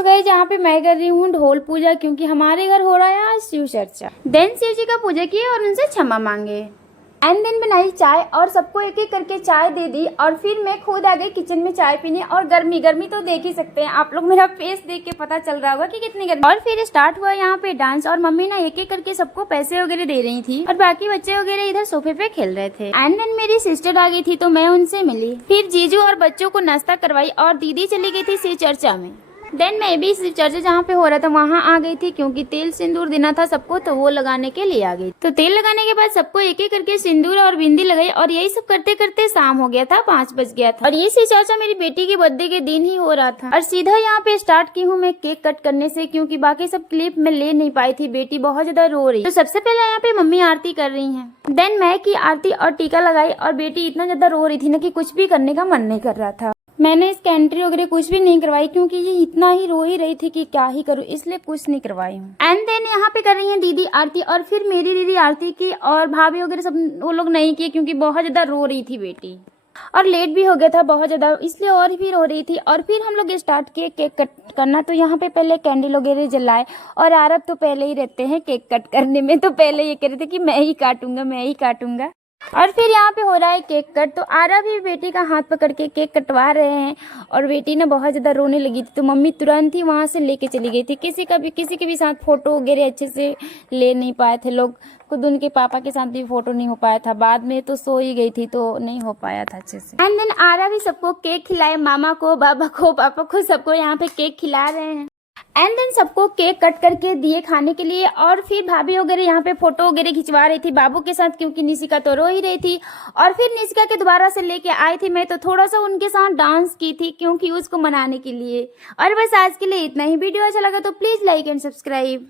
तो गाइस यहाँ पे मैं कर रही हूँ ढोल पूजा, क्योंकि हमारे घर हो रहा है आज शिव चर्चा। देन शिव जी का पूजा किए और उनसे क्षमा मांगे। एंड देन बनाई चाय और सबको एक एक करके चाय दे दी। और फिर मैं खुद आ गई किचन में चाय पीने। और गर्मी तो देख ही सकते हैं आप लोग, मेरा फेस देख के पता चल रहा होगा कि कितनी गर्मी। और फिर स्टार्ट हुआ यहाँ पे डांस। और मम्मी ना एक एक करके सबको पैसे वगैरह दे रही थी और बाकी बच्चे वगैरह इधर सोफे पे खेल रहे थे। एंड देन मेरी सिस्टर आ गई थी तो मैं उनसे मिली। फिर जीजू और बच्चों को नाश्ता करवाई और दीदी चली गई थी शिव चर्चा में। देन मैं भी शिव चर्चा जहाँ पे हो रहा था वहाँ आ गई थी, क्योंकि तेल सिंदूर देना था सबको, तो वो लगाने के लिए आ गई। तो तेल लगाने के बाद सबको एक एक करके सिंदूर और बिंदी लगाई। और यही सब करते करते शाम हो गया था, 5 बज गया था। और ये शिव चर्चा मेरी बेटी के बर्थडे के दिन ही हो रहा था। और सीधा यहाँ पे स्टार्ट की हूँ मैं केक कट करने से, क्योंकि बाकी सब क्लिप में ले नहीं पाई थी, बेटी बहुत ज्यादा रो रही। तो सबसे पहले यहाँ पे मम्मी आरती कर रही है। देन मैं की आरती और टीका लगाई। और बेटी इतना ज्यादा रो रही थी ना कि कुछ भी करने का मन नहीं कर रहा था। मैंने इसका एंट्री वगैरह कुछ भी नहीं करवाई, क्योंकि ये इतना ही रो ही रही थी कि क्या ही करूँ, इसलिए कुछ नहीं करवाई हूँ। एंड देन यहाँ पे कर रही है दीदी आरती। और फिर मेरी दीदी आरती की और भाभी वगैरह सब वो लोग नहीं किए, क्योंकि बहुत ज्यादा रो रही थी बेटी। और लेट भी हो गया था बहुत ज्यादा, इसलिए और भी रो रही थी। और फिर हम लोग स्टार्ट किए केक कट करना। तो यहाँ पे पहले कैंडल वगैरह जलाए। और आरब तो पहले ही रहते हैं केक कट करने में, तो पहले ये कह रहे थे कि मैं ही काटूंगा। और फिर यहाँ पे हो रहा है केक कट। तो आरब भी बेटी का हाथ पकड़ के केक कटवा रहे हैं। और बेटी ना बहुत ज्यादा रोने लगी थी, तो मम्मी तुरंत ही वहां से लेके चली गई थी। किसी के भी साथ फोटो वगैरह अच्छे से ले नहीं पाए थे लोग, खुद उनके पापा के साथ भी फोटो नहीं हो पाया था। बाद में तो सो ही गई थी तो नहीं हो पाया था अच्छे से। एंड देन आरब भी सबको केक खिलाए, मामा को, बाबा को, पापा को, सबको यहाँ पे केक खिला रहे हैं। एंड देन सबको केक कट करके दिए खाने के लिए। और फिर भाभी वगैरह यहाँ पे फोटो वगैरह खिंचवा रही थी बाबू के साथ, क्योंकि निशिका तो रो ही रही थी। और फिर निशिका के दोबारा से लेके आई थी मैं, तो थोड़ा सा उनके साथ डांस की थी, क्योंकि उसको मनाने के लिए। और बस आज के लिए इतना ही। वीडियो अच्छा लगा तो प्लीज लाइक एंड सब्सक्राइब।